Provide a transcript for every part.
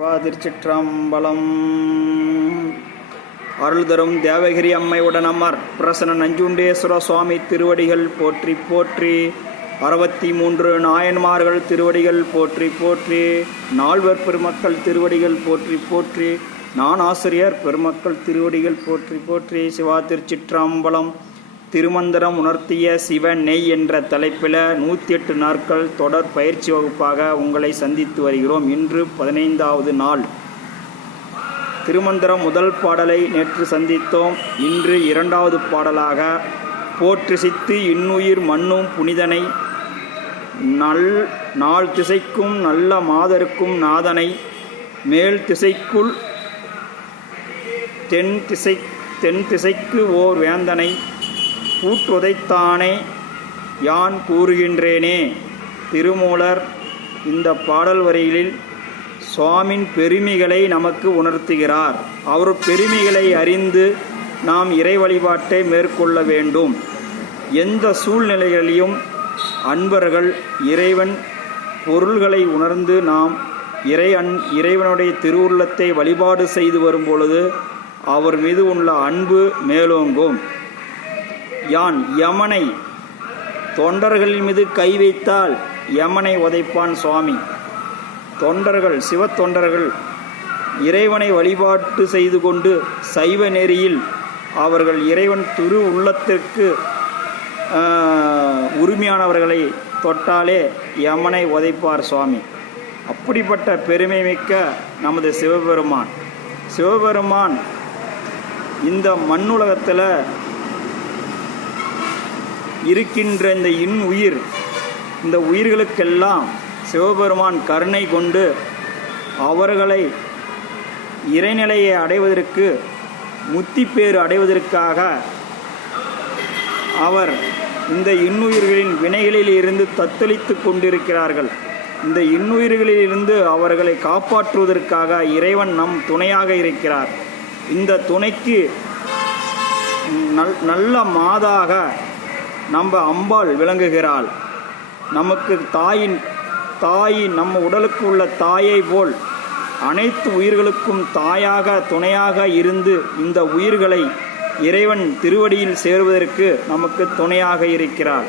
திருச்சிற்றம்பலம். அருள் தரும் தேவகிரி அம்மையுடன் அமர் பிரசன்ன நஞ்சுண்டேஸ்வர சுவாமி திருவடிகள் போற்றி போற்றி. 63 நாயன்மார்கள் திருவடிகள் போற்றி போற்றி. நால்வர் பெருமக்கள் திருவடிகள் போற்றி போற்றி. நான் ஆசிரியர் பெருமக்கள் திருவடிகள் போற்றி போற்றி. சிவா திருச்சிற்றம்பலம். திருமந்திரம் உணர்த்திய சிவ நெய் என்ற தலைப்பில் 108 நாட்கள் தொடர் பயிற்சி வகுப்பாக உங்களை சந்தித்து வருகிறோம். இன்று 15வது நாள். திருமந்திரம் முதல் பாடலை நேற்று சந்தித்தோம். இன்று 2வது பாடலாக போற்று சித்து இன்னுயிர் மண்ணும் புனிதனை நாள் திசைக்கும் நல்ல மாதருக்கும் நாதனை மேல் திசைக்குள் தென் திசைக்கு ஓர் வேந்தனை கூற்றுதைத்தானே யான் கூறுகின்றேனே. திருமூலர் இந்த பாடல் வரிகளில் சுவாமின் பெருமைகளை நமக்கு உணர்த்துகிறார். அவர் பெருமைகளை அறிந்து நாம் இறை வழிபாட்டை மேற்கொள்ள வேண்டும். எந்த சூழ்நிலைகளிலும் அன்பர்கள் இறைவன் பொருள்களை உணர்ந்து நாம் இறைவனுடைய திருவுள்ளத்தை வழிபாடு செய்து வரும் பொழுது அவர் மீது உள்ள அன்பு மேலோங்கும். யான் யமனை தொண்டர்களின் மீது கை வைத்தால் யமனை உதைப்பான் சுவாமி. தொண்டர்கள் சிவ தொண்டர்கள் இறைவனை வழிபாட்டு செய்து கொண்டு சைவ நெறியில் அவர்கள் இறைவன் திரு உள்ளத்திற்கு உரிமையானவர்களை தொட்டாலே யமனை உதைப்பார் சுவாமி. அப்படிப்பட்ட பெருமை மிக்க நமது சிவபெருமான் இந்த மண்ணுலகத்தில் இருக்கின்ற இந்த உயிர்களுக்கெல்லாம் சிவபெருமான் கருணை கொண்டு அவர்களை இறைநிலையை அடைவதற்கு முத்திப்பேறு அடைவதற்காக அவர் இந்த இன்னுயிர்களின் வினைகளில் இருந்து தத்தளித்து கொண்டிருக்கிறார்கள். இந்த இன்னுயிர்களிலிருந்து அவர்களை காப்பாற்றுவதற்காக இறைவன் நம் துணையாக இருக்கிறார். இந்த துணைக்கு நல்ல மாதாக நம்ம அம்பாள் விளங்குகிறாள். நமக்கு தாயின் நம்ம உடலுக்கு உள்ள தாயை போல் அனைத்து உயிர்களுக்கும் தாயாக துணையாக இருந்து இந்த உயிர்களை இறைவன் திருவடியில் சேருவதற்கு நமக்கு துணையாக இருக்கிறார்.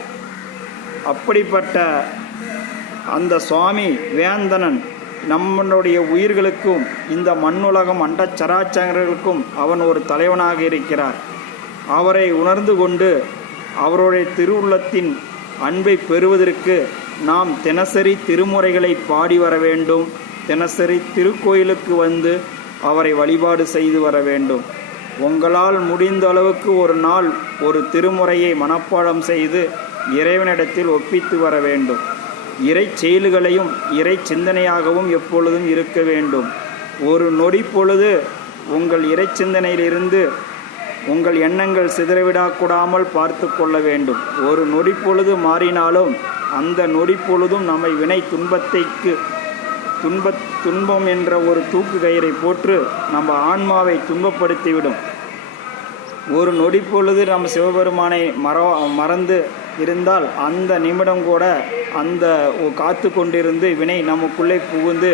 அப்படிப்பட்ட அந்த சுவாமி வேந்தனன் நம்மளுடைய உயிர்களுக்கும் இந்த மண்ணுலகம் அண்ட சராச்சரங்களுக்கும் அவன் ஒரு தலைவனாக இருக்கிறார். அவரை உணர்ந்து கொண்டு அவருடைய திருவுள்ளத்தின் அன்பை பெறுவதற்கு நாம் தினசரி திருமுறைகளை பாடி வர வேண்டும். தினசரி திருக்கோயிலுக்கு வந்து அவரை வழிபாடு செய்து வர வேண்டும். உங்களால் முடிந்த அளவுக்கு ஒரு நாள் ஒரு திருமுறையை மனப்பாடம் செய்து இறைவனிடத்தில் ஒப்பித்து வர வேண்டும். இறை செயல்களையும் இறை சிந்தனையாகவும் எப்பொழுதும் இருக்க வேண்டும். ஒரு நொடி பொழுது உங்கள் இறை சிந்தனையிலிருந்து உங்கள் எண்ணங்கள் சிதறவிடக்கூடாமல் பார்த்து கொள்ள வேண்டும். ஒரு நொடி பொழுது மாறினாலும் அந்த நொடி பொழுதும் நம்மை வினை துன்பம் என்ற ஒரு தூக்கு கயிறை போட்டு நம்ம ஆன்மாவை துன்பப்படுத்திவிடும். ஒரு நொடி பொழுது நம்ம சிவபெருமானை மறந்து இருந்தால் அந்த நிமிடம் கூட அந்த காத்து கொண்டிருந்து வினை நமக்குள்ளே புகுந்து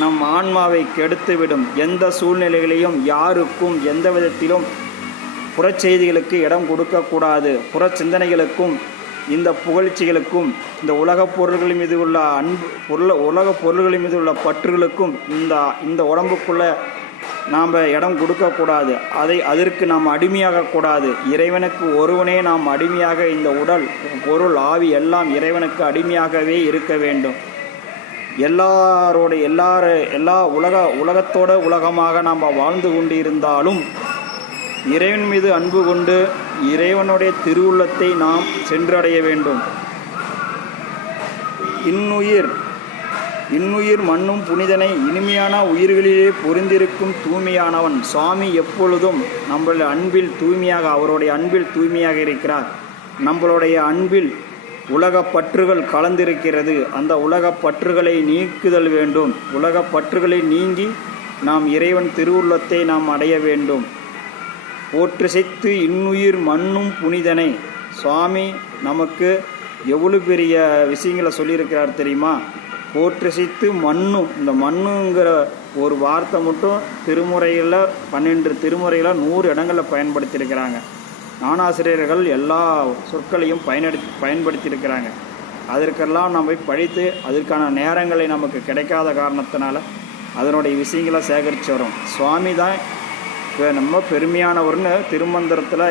நம் ஆன்மாவை கெடுத்துவிடும். எந்த சூழ்நிலைகளையும் யாருக்கும் எந்த விதத்திலும் புறச்செய்திகளுக்கு இடம் கொடுக்கக்கூடாது. புற சிந்தனைகளுக்கும் இந்த புகழ்ச்சிகளுக்கும் இந்த உலகப் பொருள்களின் மீது உள்ள உலகப் பொருள்களின் மீது உள்ள பற்றுகளுக்கும் இந்த உடம்புக்குள்ளே நாம் இடம் கொடுக்கக்கூடாது. அதற்கு நாம் அடிமையாகக்கூடாது. இறைவனுக்கு ஒருவனே நாம் அடிமையாக இந்த உடல் பொருள் ஆவி எல்லாம் இறைவனுக்கு அடிமையாகவே இருக்க வேண்டும். எல்லா உலகத்தோட உலகமாக நாம் வாழ்ந்து கொண்டு இருந்தாலும் இறைவன் மீது அன்பு கொண்டு இறைவனுடைய திருவுள்ளத்தை நாம் சென்றடைய வேண்டும். இன்னுயிர் மண்ணும் புனிதனை இனிமையான உயிர்களிலே பொருந்திருக்கும் தூய்மையானவன் சுவாமி எப்பொழுதும் நம்மளுடைய அன்பில் தூய்மையாக அவருடைய அன்பில் தூய்மையாக இருக்கிறார். நம்மளுடைய அன்பில் உலகப் பற்றுகள் கலந்திருக்கிறது. அந்த உலகப் பற்றுகளை நீக்குதல் வேண்டும். உலகப் பற்றுகளை நீங்கி நாம் இறைவன் திருவுள்ளத்தை நாம் அடைய வேண்டும். போற்று சித்து இன்னுயிர் மண்ணும் புனிதனை சுவாமி நமக்கு எவ்வளவு பெரிய விஷயங்களை சொல்லியிருக்கிறார் தெரியுமா? போற்றிசித்து மண்ணு, இந்த மண்ணுங்கிற ஒரு வார்த்தை மட்டும் திருமுறையில் 12 திருமுறையில் 100 இடங்களில் பயன்படுத்தியிருக்கிறாங்க. ஞானாசிரியர்கள் எல்லா சொற்களையும் பயன்படுத்தியிருக்கிறாங்க. அதற்கெல்லாம் நம்ம போய் படித்து அதற்கான நேரங்களை நமக்கு கிடைக்காத காரணத்தினால அதனுடைய விஷயங்களை சேகரித்து வரோம். சுவாமி தான் நம்ம பெருமையானவர்னு திருமந்திரத்தில்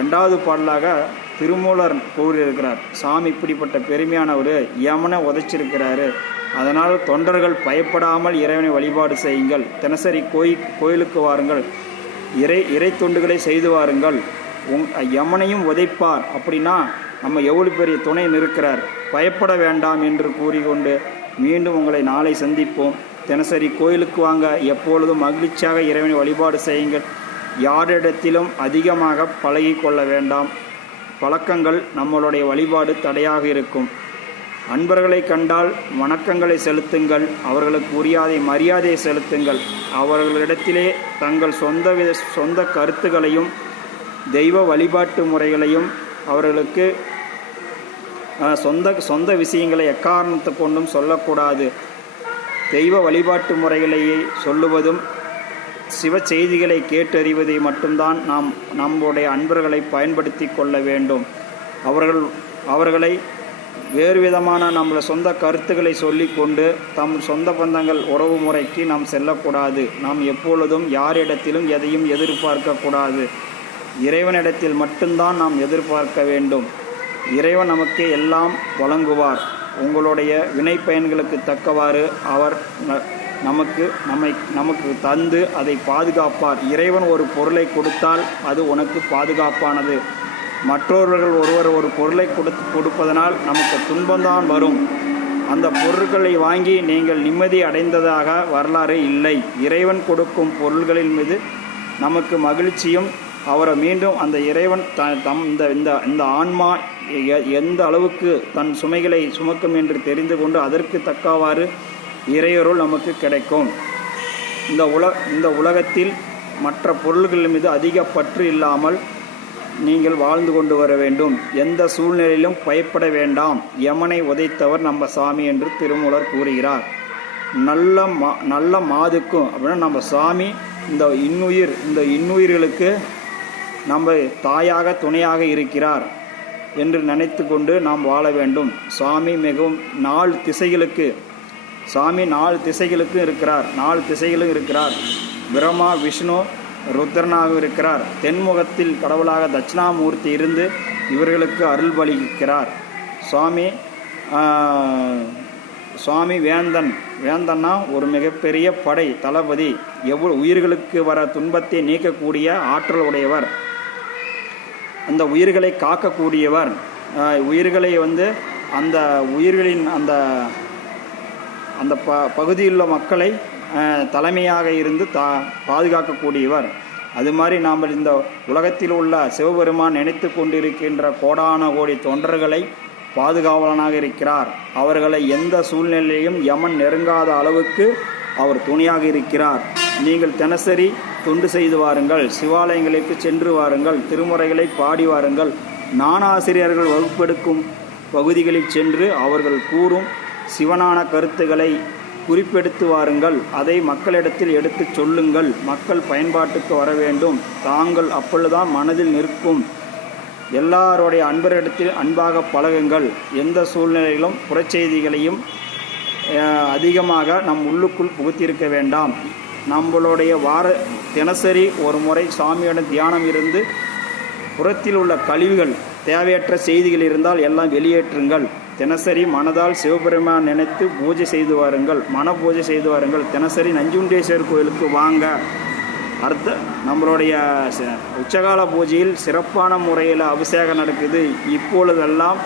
2வது பாடலாக திருமூலர் கூறியிருக்கிறார். சாமி இப்படிப்பட்ட பெருமையானவர், யமனை உதைச்சிருக்கிறாரு. அதனால் தொண்டர்கள் பயப்படாமல் இறைவனை வழிபாடு செய்யுங்கள், தினசரி கோயிலுக்கு வாருங்கள், இறை தொண்டுகளை செய்து வாருங்கள், யமனையும் உதைப்பார். அப்படின்னா நம்ம எவ்வளோ பெரிய துணை நிற்கிறார், பயப்பட வேண்டாம் என்று கூறிக்கொண்டு மீண்டும் உங்களை நாளை சந்திப்போம். தினசரி கோயிலுக்கு வாங்க, எப்பொழுதும் மகிழ்ச்சியாக இறைவனை வழிபாடு செய்யுங்கள். யாரிடத்திலும் அதிகமாக பழகி கொள்ள வேண்டாம். பழக்கங்கள் நம்மளுடைய வழிபாடு தடையாக இருக்கும். அன்பர்களை கண்டால் வணக்கங்களை செலுத்துங்கள், அவர்களுக்கு மரியாதையை செலுத்துங்கள். அவர்களிடத்திலே தங்கள் சொந்த கருத்துக்களையும் தெய்வ வழிபாட்டு முறைகளையும் அவர்களுக்கு சொந்த விஷயங்களை எக்காரணத்தை கொண்டும் சொல்லக்கூடாது. தெய்வ வழிபாட்டு முறைகளையே சொல்லுவதும் சிவ செய்திகளை கேட்டறிவதை மட்டும்தான் நாம் நம்முடைய அன்பர்களை பயன்படுத்தி கொள்ள வேண்டும். அவர்களை வேறு விதமான நம்மள சொந்த கருத்துக்களை சொல்லி கொண்டு தம் சொந்த பந்தங்கள் உறவு முறைக்கு நாம் செல்லக்கூடாது. நாம் எப்பொழுதும் யாரிடத்திலும் எதையும் எதிர்பார்க்கக்கூடாது. இறைவனிடத்தில் மட்டும்தான் நாம் எதிர்பார்க்க வேண்டும். இறைவன் நமக்கு எல்லாம் வழங்குவார். உங்களுடைய வினை பயன்களுக்கு தக்கவாறு அவர் நமக்கு தந்து அதை பாதுகாப்பார். இறைவன் ஒரு பொருளை கொடுத்தால் அது உனக்கு பாதுகாப்பானது. மற்றவர்கள் ஒரு பொருளை கொடுப்பதனால் நமக்கு துன்பம்தான் வரும். அந்த பொருட்களை வாங்கி நீங்கள் நிம்மதி அடைந்ததாக வரலாறு இல்லை. இறைவன் கொடுக்கும் பொருள்களின் மீது நமக்கு மகிழ்ச்சியும், அவரை மீண்டும் அந்த இறைவன் இந்த ஆன்மா எந்த அளவுக்கு தன் சுமைகளை சுமக்கும் என்று தெரிந்து கொண்டு அதற்கு தக்கவாறு இறையருள் நமக்கு கிடைக்கும். இந்த உலகத்தில் மற்ற பொருள்கள் மீது அதிக பற்று இல்லாமல் நீங்கள் வாழ்ந்து கொண்டு வர வேண்டும். எந்த சூழ்நிலையிலும் பயப்பட வேண்டாம். யமனை உதைத்தவர் நம்ம சாமி என்று திருமூலர் கூறுகிறார். நல்ல மாதுக்கும் அப்படின்னா நம்ம சாமி இந்த இன்னுயிர்களுக்கு நம்ம தாயாக துணையாக இருக்கிறார் என்று நினைத்து கொண்டு நாம் வாழ வேண்டும். சாமி மிகவும் 4 திசைகளுக்கு இருக்கிறார். 4 திசைகளும் இருக்கிறார். பிரம்மா, விஷ்ணு, ருத்ரனாக இருக்கிறார். தென்முகத்தில் கடவுளாக தட்சிணாமூர்த்தி இருந்து இவர்களுக்கு அருள் பலிக்கிறார். சுவாமி வேந்தன்னா ஒரு மிகப்பெரிய படை தளபதி. உயிர்களுக்கு வர துன்பத்தை நீக்கக்கூடிய ஆற்றல் உடையவர். அந்த உயிர்களை காக்கக்கூடியவர். உயிர்களை அந்த உயிர்களின் அந்த பகுதியுள்ள மக்களை தலைமையாக இருந்து பாதுகாக்கக்கூடியவர். அது மாதிரி நாம் இந்த உலகத்தில் உள்ள சிவபெருமான் நினைத்து கொண்டிருக்கின்ற கோடான கோடி தொண்டர்களை பாதுகாவலனாக இருக்கிறார். அவர்களை எந்த சூழ்நிலையிலும் யமன் நெருங்காத அளவுக்கு அவர் துணையாக இருக்கிறார். நீங்கள் தினசரி தொண்டு செய்து வாருங்கள், சிவாலயங்களுக்கு சென்று வாருங்கள், திருமுறைகளை பாடி வாருங்கள், ஞானாசிரியர்கள் வகுப்பெடுக்கும் பகுதிகளில் சென்று அவர்கள் கூறும் சிவனான கருத்துக்களை குறிப்பெடுத்து வாருங்கள். அதை மக்களிடத்தில் எடுத்து சொல்லுங்கள். மக்கள் பயன்பாட்டுக்கு வர வேண்டும். தாங்கள் அப்பொழுதுதான் மனதில் நிற்கும். எல்லாருடைய அன்பரிடத்தில் அன்பாக பழகுங்கள். எந்த சூழ்நிலையிலும் புறச்செய்திகளையும் அதிகமாக நம் உள்ளுக்குள் புகுத்தியிருக்க வேண்டாம். நம்மளுடைய தினசரி ஒரு முறை சாமியோட தியானம் இருந்து புறத்தில் உள்ள கழிவுகள், தேவையற்ற செய்திகள் இருந்தால் எல்லாம் வெளியேற்றுங்கள். தினசரி மனதால் சிவபெருமான் நினைத்து பூஜை செய்து வாருங்கள், மன பூஜை செய்து வாருங்கள். தினசரி நஞ்சுண்டேஸ்வரர் கோயிலுக்கு வாங்க. நம்மளுடைய உச்சகால பூஜையில் சிறப்பான முறையில் அபிஷேகம் நடக்குது. இப்பொழுதெல்லாம்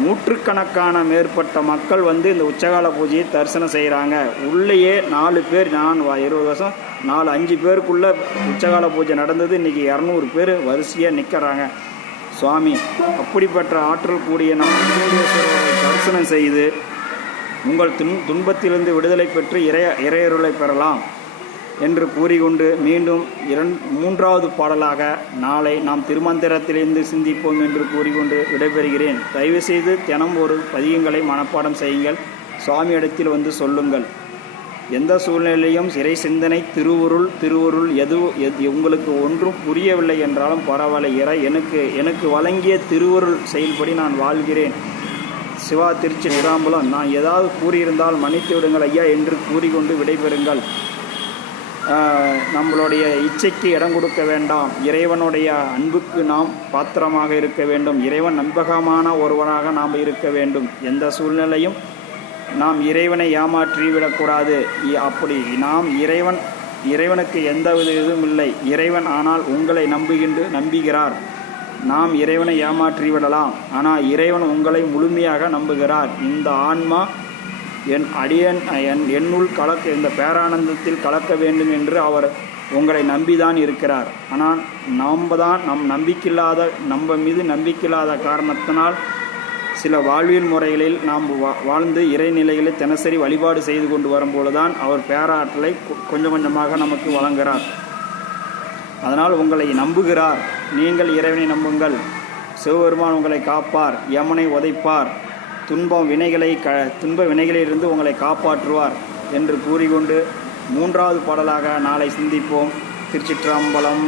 நூற்றுக்கணக்கான மேற்பட்ட மக்கள் இந்த உச்சகால பூஜையை தரிசனம் செய்கிறாங்க. உள்ளேயே 4 பேர், நான் 20 வருஷம் 4-5 பேருக்குள்ளே உச்சகால பூஜை நடந்தது. இன்றைக்கி 200 பேர் வரிசையாக நிற்கிறாங்க. சுவாமி அப்படிப்பட்ட ஆற்றல் கூடிய நம் தரிசனம் செய்து உங்கள் துன்பத்திலிருந்து விடுதலை பெற்று இறையருளை பெறலாம் என்று கூறிக்கொண்டு மீண்டும் 3வது பாடலாக நாளை நாம் திருமந்திரத்திலிருந்து சிந்திப்போம் என்று கூறிக்கொண்டு விடைபெறுகிறேன். தயவுசெய்து தினம் ஒரு பதிகங்களை மனப்பாடம் செய்யுங்கள். சுவாமியிடத்தில் வந்து சொல்லுங்கள். எந்த சூழ்நிலையும் இறை சிந்தனை, திருவருள் எது உங்களுக்கு ஒன்றும் புரியவில்லை என்றாலும் பரவாயில்லை, எனக்கு வழங்கிய திருவருள் செயல்படி நான் வாழ்கிறேன். சிவா திருச்சி நிராம்பலம். நான் ஏதாவது கூறியிருந்தால் மன்னித்து விடுங்கள் ஐயா என்று கூறிக்கொண்டு விடைபெறுங்கள். நம்மளுடைய இச்சைக்கு இடம் கொடுக்க வேண்டாம். இறைவனுடைய அன்புக்கு நாம் பாத்திரமாக இருக்க வேண்டும். இறைவன் நம்பகமான ஒருவராக நாம் இருக்க வேண்டும். எந்த சூழ்நிலையும் நாம் இறைவனை ஏமாற்றிவிடக்கூடாது. அப்படி நாம் இறைவனுக்கு எந்தவித இதுவும் இல்லை. இறைவன் ஆனால் உங்களை நம்புகிறார். நாம் இறைவனை ஏமாற்றிவிடலாம், ஆனால் இறைவன் உங்களை முழுமையாக நம்புகிறார். இந்த ஆன்மா என்னுள் இந்த பேரானந்தத்தில் கலக்க வேண்டும் என்று அவர் உங்களை நம்பிதான் இருக்கிறார். ஆனால் நம்ம மீது நம்பிக்கையில்லாத காரணத்தினால் சில வாழ்வியல் முறைகளில் நாம் வாழ்ந்து இறைநிலைகளை தினசரி வழிபாடு செய்து கொண்டு வரும்போது தான் அவர் பேராற்றலை கொஞ்சம் கொஞ்சமாக நமக்கு வழங்குகிறார். அதனால் உங்களை நம்புகிறார். நீங்கள் இறைவனை நம்புங்கள். சிவபெருமான் உங்களை காப்பார், யமனை உதைப்பார், துன்ப வினைகளிலிருந்து உங்களை காப்பாற்றுவார் என்று கூறிக்கொண்டு 3வது பாடலாக நாளை சிந்திப்போம். திருச்சிற்றம்பலம்.